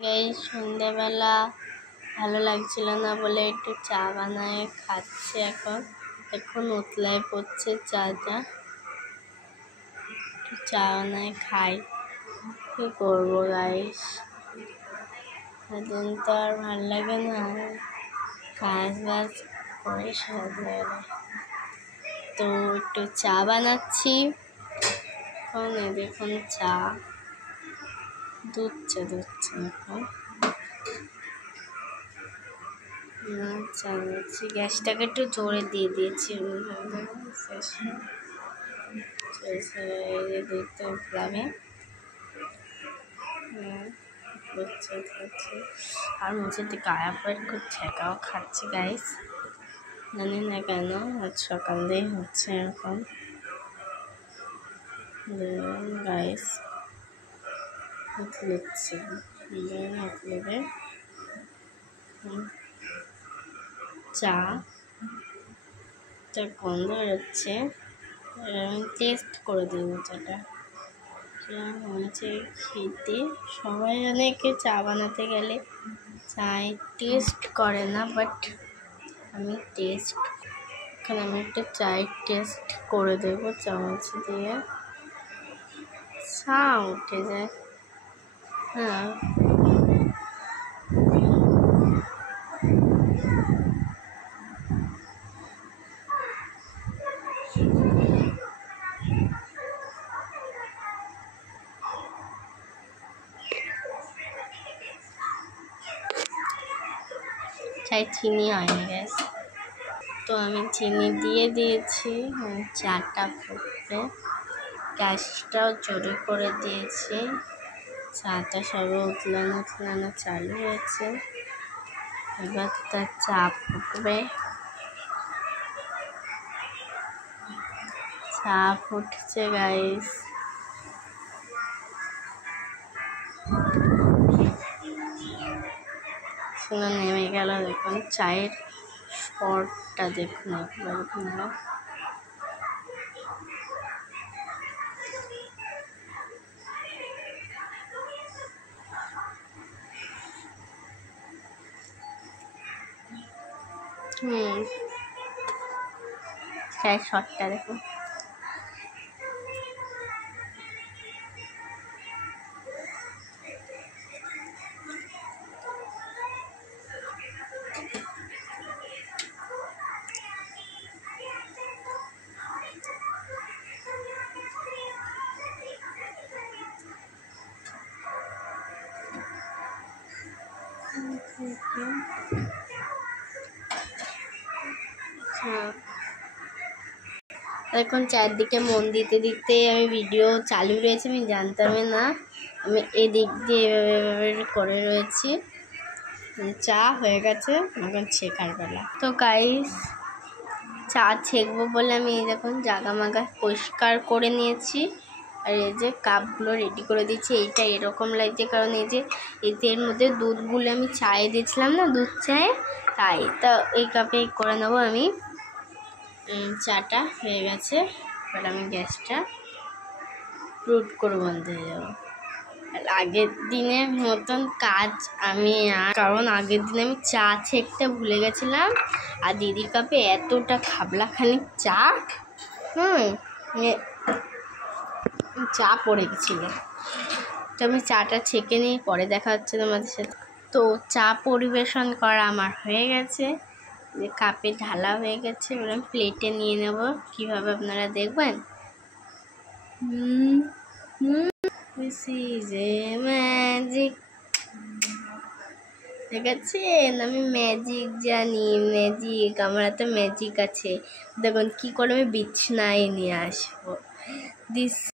এই সন্ধ্যাবেলা ভালো লাগছিল না বলে একটু চা বানায় খাচ্ছে। এখন উতলায় পড়ছে চাটা, একটু চা বানায় খাই। কি করবো গাইস, সেদিন তো আর ভাল লাগে না, কাজ বাজ করে সন্ধ্যাবেলা তো একটু চা বানাচ্ছি। এখন দেখুন চা দুধছে এখন চা দিচ্ছি। গ্যাসটাকে একটু জোরে দিয়ে দিয়েছি, দুধটা উঠলামে আর মুছের দিকে আয়াপেট করছে, একাও খাচ্ছি গাইস, জানি না কেন আজ সকাল দিয়ে হচ্ছে এরকম গাইস। লিখছি চা গন্ধ বেরোচ্ছে, টেস্ট করে দেব চাটা। হয়েছে খেতে, সবাই অনেকে চা বানাতে গেলে চায় টেস্ট করে না, বাট আমি আমি একটা চায়ের টেস্ট করে দেবো চামচ দিয়ে। চা উঠে যায়, হ্যাঁ চাই চিনি হয়নি গ্যাস, তো আমি চিনি দিয়ে দিয়েছি। চাটা ফুটবে, গ্যাসটাও জোরে করে দিয়েছি, চাটা সবে উতলানো চালু হয়েছে। এবার তার চা ফুটবে, চা ফুটছে গাইস। শুনে নেমে গেল, দেখুন চায়ের স্পটটা দেখুন একবার আপনারা। চায়ের শটটা দেখুন। এখন চারদিকে মন দিতে দিতে আমি ভিডিও চালু রয়েছে, আমি জানতামই না, আমি এদিক দিয়ে এভাবে করে রয়েছি। চা হয়ে গেছে, এখন ছেঁকার বেলা। তো গাইস চা ছেঁকবো বলে আমি এই দেখুন জাগা মাগা পরিষ্কার করে নিয়েছি, আর এই যে কাপগুলো রেডি করে দিচ্ছি। এইটা এরকম লাগছে কারণ এই যে এর মধ্যে দুধগুলো আমি চায়ে দিয়েছিলাম না, দুধ চায়ে, তাই তা এই কাপে করে নেবো আমি। চাটা হয়ে গেছে, এবার আমি গ্যাসটা রুট করে বন্ধ হয়ে যাবো। আগের দিনের মতন কাজ আমি কারণ আগের দিনে আমি চা ছেঁকতে ভুলে গেছিলাম, আর দিদির কাপে এতটা খাবলাখানি চা চা পড়ে গেছিলো, তো আমি চাটা ছেঁকে নিই, পরে দেখা হচ্ছে তোমাদের সাথে। তো চা পরিবেশন করা আমার হয়ে গেছে, যে কাপে ঢালা হয়ে গেছে, এবার আমি প্লেটে নিয়ে নেব। কীভাবে আপনারা দেখবেন। This is a magic, ঠিক আছে, আমি ম্যাজিক জানি, ম্যাজিক আমার তো ম্যাজিক আছে। দেখুন কি করে আমি বিছনায় নিয়ে আসবো। দিস